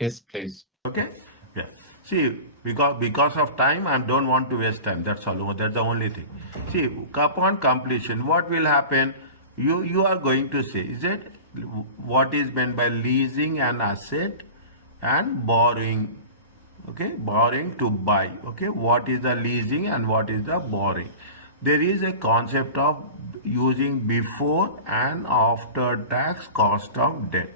Yes, please. Okay? Yeah. See, because of time, I don't want to waste time. That's all. That's the only thing. See, upon completion, what will happen? You are going to say, is it what is meant by leasing an asset and borrowing? Okay, borrowing to buy. Okay, what is the leasing and what is the borrowing? There is a concept of using before and after tax cost of debt.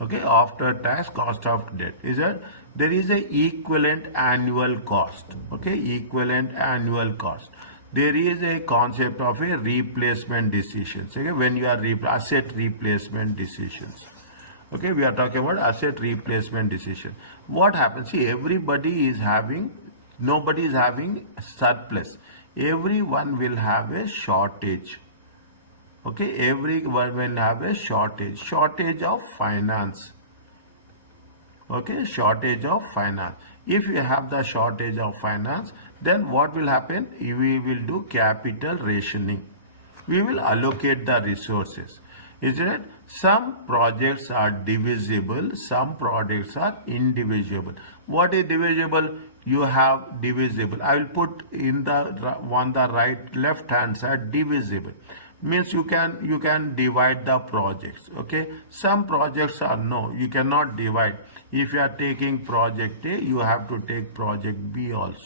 Okay, after tax cost of debt is that there is a equivalent annual cost. Okay, equivalent annual cost. There is a concept of a replacement decisions. Okay, when you are asset replacement decisions. Okay, we are talking about asset replacement decision. What happens? See, everybody is having, nobody is having surplus. Everyone will have a shortage. Okay, everyone will have a shortage of finance. Okay, shortage of finance. If you have the shortage of finance, then what will happen? We will do capital rationing. We will allocate the resources. Isn't it? Some projects are divisible, some projects are indivisible. What is divisible? You have divisible. I will put in the on the right left hand side divisible. Means you can divide the projects. Okay. Some projects are no, you cannot divide. If you are taking project A, you have to take project B also.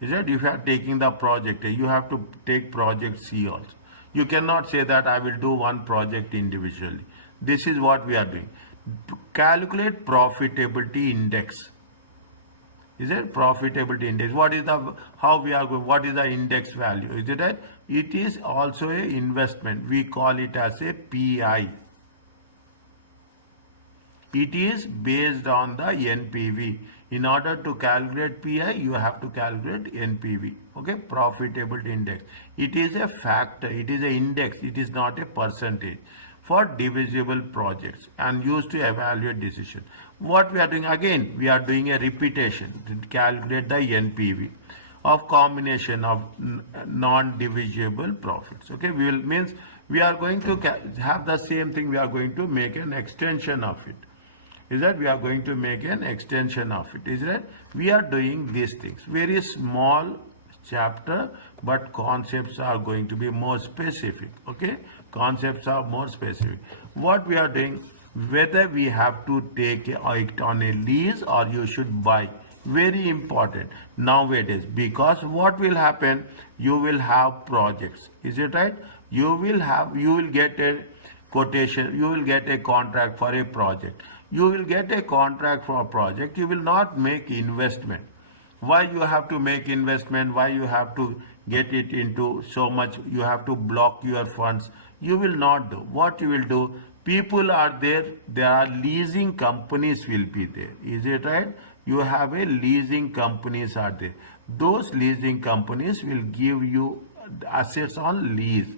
Is it? If you are taking the project A, you have to take project C also. You cannot say that I will do one project individually. This is what we are doing. Calculate profitability index. Is it profitability index? What is the how we are going? What is the index value? Is it that it is also a investment? We call it as a PI. It is based on the NPV. In order to calculate PI, you have to calculate NPV. Okay, profitability index. It is a factor. It is an index. It is not a percentage for divisible projects and used to evaluate decision. What we are doing again, we are doing a repetition to calculate the NPV of combination of non-divisible profits. Okay, we will means we are going to have the same thing. We are going to make an extension of it. Is that we are going to make an extension of it? Is that we are doing these things? Very small chapter, but concepts are going to be more specific. Okay, concepts are more specific. What we are doing, whether we have to take it on a lease or you should buy, very important nowadays, because what will happen, you will have projects. Is it right? You will get a quotation, you will get a contract for a project. You will get a contract for a project, you will not make investment. Why you have to make investment? Why you have to get it into so much? You have to block your funds. You will not do. What you will do? People are there. There are leasing companies will be there. Is it right? You have a leasing companies are there. Those leasing companies will give you assets on lease.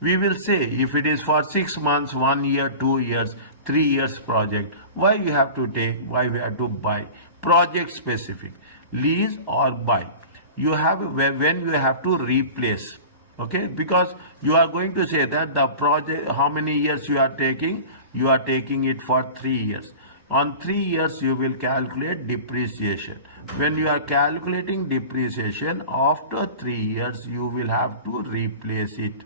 We will say if it is for 6 months, 1 year, 2 years, 3 years project, why you have to take, why we have to buy? Project specific, lease or buy. You have when you have to replace. Okay, because you are going to say that the project, how many years you are taking? You are taking it for 3 years. On 3 years you will calculate depreciation. When you are calculating depreciation, after 3 years you will have to replace it.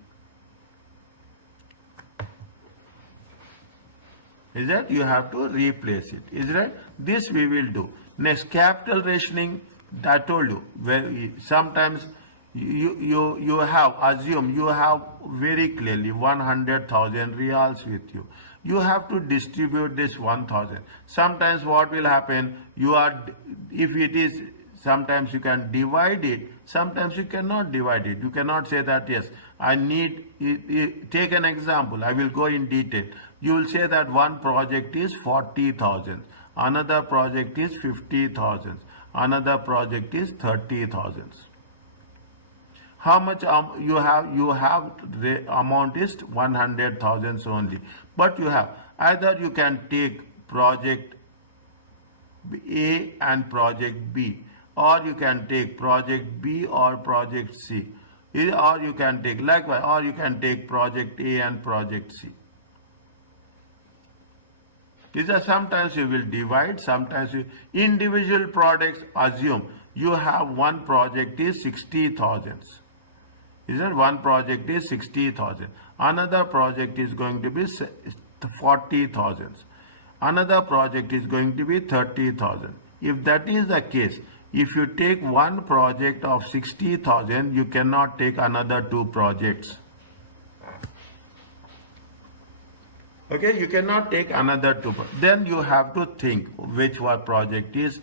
Is that you have to replace it? Is that this we will do. Next, capital rationing. I told you where sometimes you have assume you have very clearly 100,000 reals with you. You have to distribute this 1,000. Sometimes what will happen? You are, if it is, sometimes you can divide it. Sometimes you cannot divide it. You cannot say that yes, I need. Take an example. I will go in detail. You will say that one project is 40,000, another project is 50,000, another project is 30,000. How much you have? You have the amount is 100,000 only. But you have either you can take project A and project B, or you can take project B or project C, or you can take likewise, or you can take project A and project C. Is that sometimes you will divide, sometimes you, individual products, assume you have one project is 60,000. Is that one project is 60,000. Another project is going to be 40,000. Another project is going to be 30,000. If that is the case, if you take one project of 60,000, you cannot take another two projects. Okay, you cannot take another two. Then you have to think which one project is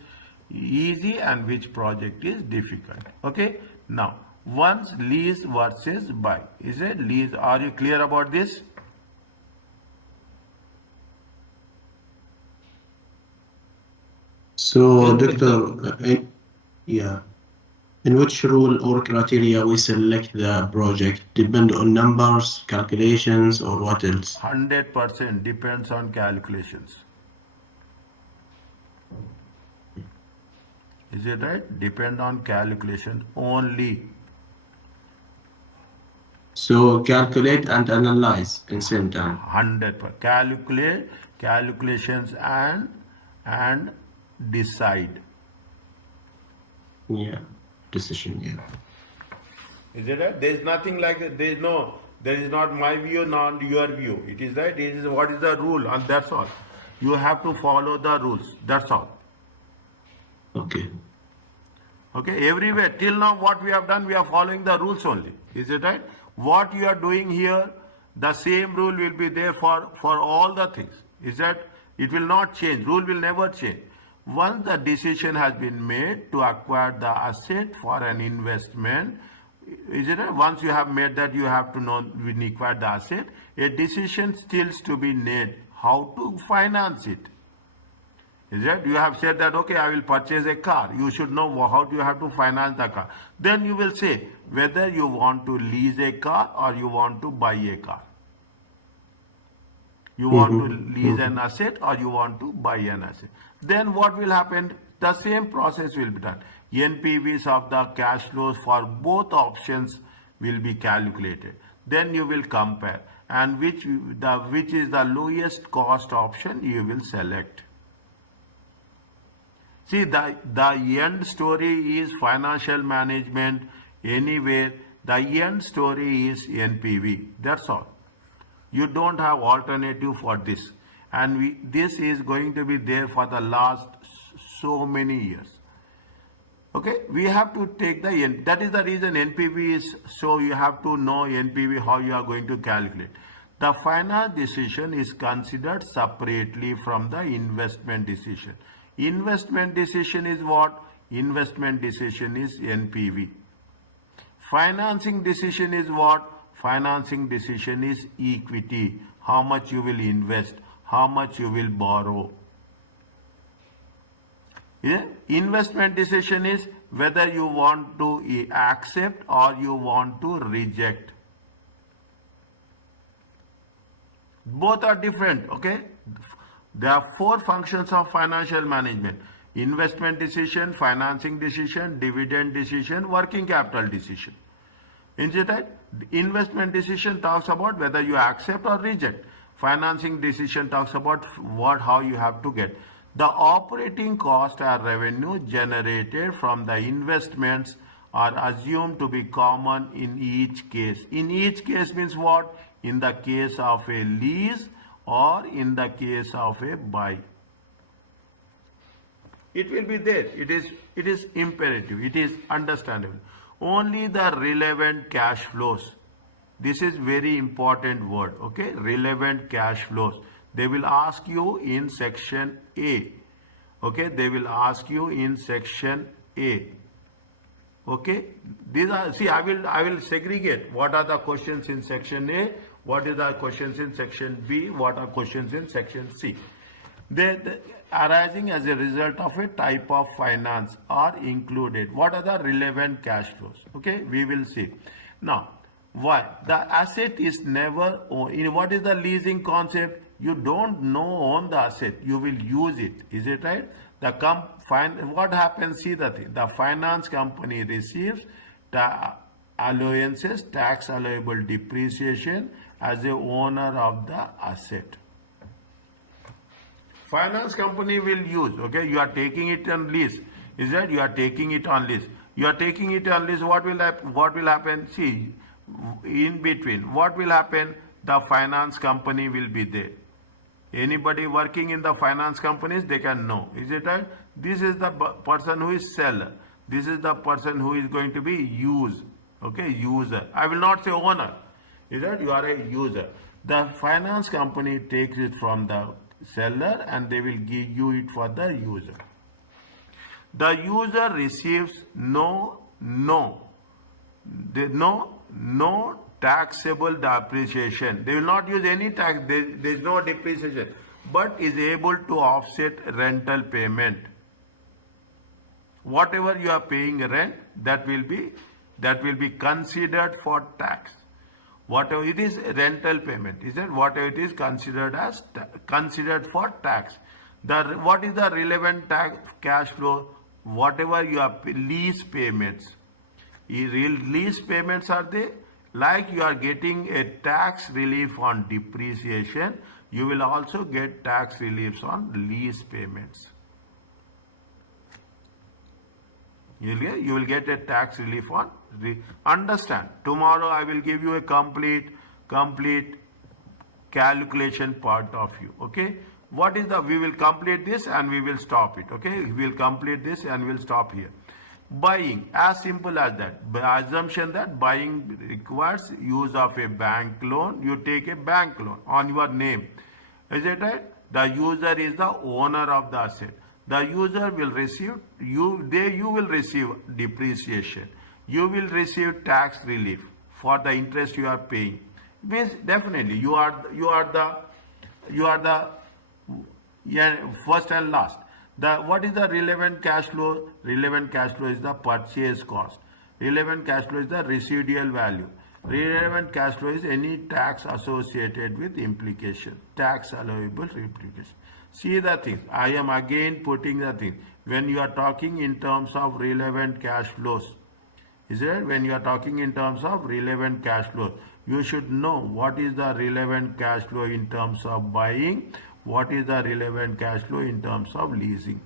easy and which project is difficult. Okay, now once lease versus buy. Is it lease? Are you clear about this? So, Doctor, yeah, in which rule or criteria we select the project depend on numbers, calculations, or what else? 100% depends on calculations. Is it right? Depend on calculation only. So, calculate and analyze in same time. 100%. Calculate, calculations and decide. Yeah, decision. Yeah. Is it right? There is nothing like that. There is not my view, not your view. It is right. It is what is the rule, and that's all. You have to follow the rules. That's all. Okay. Okay. Everywhere till now, what we have done, we are following the rules only. Is it right? What you are doing here, the same rule will be there for all the things. Is that it will not change. Rule will never change. Once the decision has been made to acquire the asset for an investment, is it right? Once you have made that, you have to know when you acquire the asset, a decision still to be made how to finance it. Is it? You have said that, okay, I will purchase a car. You should know how do you have to finance the car. Then you will say whether you want to lease a car or you want to buy a car. You want to lease an asset or you want to buy an asset. Then what will happen? The same process will be done. NPVs of the cash flows for both options will be calculated. Then you will compare, and which is the lowest cost option you will select. See, the end story is financial management. Anywhere, the end story is NPV. That's all. You don't have alternative for this. And this is going to be there for the last so many years. Okay, we have to take that is the reason NPV is, so you have to know NPV, how you are going to calculate. The finance decision is considered separately from the investment decision. Investment decision is what? Investment decision is NPV. Financing decision is what? Financing decision is equity. How much you will invest, how much you will borrow. Yeah? Investment decision is whether you want to accept or you want to reject. Both are different, okay? There are four functions of financial management: investment decision, financing decision, dividend decision, working capital decision. Isn't it right? Investment decision talks about whether you accept or reject. Financing decision talks about how you have to get. The operating cost or revenue generated from the investments are assumed to be common in each case. In each case means what? In the case of a lease or in the case of a buy. It will be there. It is imperative. It is understandable. Only the relevant cash flows. This is very important word. Okay, relevant cash flows. They will ask you in section A. Okay, they will ask you in section A. Okay, these are, see, I will segregate what are the questions in section A, what is the questions in section B, what are questions in section C. They arising as a result of a type of finance are included. What are the relevant cash flows? Okay, we will see. Now, why? The asset is never owned. What is the leasing concept? You don't own the asset, you will use it. Is it right? What happens? See the thing. The finance company receives the allowances, tax allowable depreciation as a owner of the asset. finance company will use, okay, you are taking it on lease, is that you are taking it on lease. You are taking it on lease, what will happen? See, in between, what will happen? The finance company will be there. Anybody working in the finance companies, they can know. Is it right? This is the person who is seller. This is the person who is going to be use. Okay, user. I will not say owner. Is that you are a user. The finance company takes it from the seller and they will give you it for the user. The user receives no taxable depreciation. They will not use any tax. There is no depreciation, but is able to offset rental payment. Whatever you are paying rent, that will be considered for tax. Whatever it is rental payment, is that whatever it is considered as considered for tax. What is the relevant tax cash flow? Whatever you are lease payments. Lease payments are there. Like you are getting a tax relief on depreciation, you will also get tax reliefs on lease payments. You will get a tax relief on. Understand? Tomorrow I will give you a complete calculation part of you. Okay? What is we will complete this and we will stop it. Okay? We will complete this and we will stop here. Buying, as simple as that. By assumption that buying requires use of a bank loan, you take a bank loan on your name. Is it right? The user is the owner of the asset. The user will receive, you will receive depreciation. You will receive tax relief for the interest you are paying. Means definitely you are the first and last. What is the relevant cash flow? Relevant cash flow is the purchase cost. Relevant cash flow is the residual value. Relevant cash flow is any tax associated with implication, tax allowable implication. See the thing. I am again putting the thing. When you are talking in terms of relevant cash flows, is it? When you are talking in terms of relevant cash flows, you should know what is the relevant cash flow in terms of buying, what is the relevant cash flow in terms of leasing.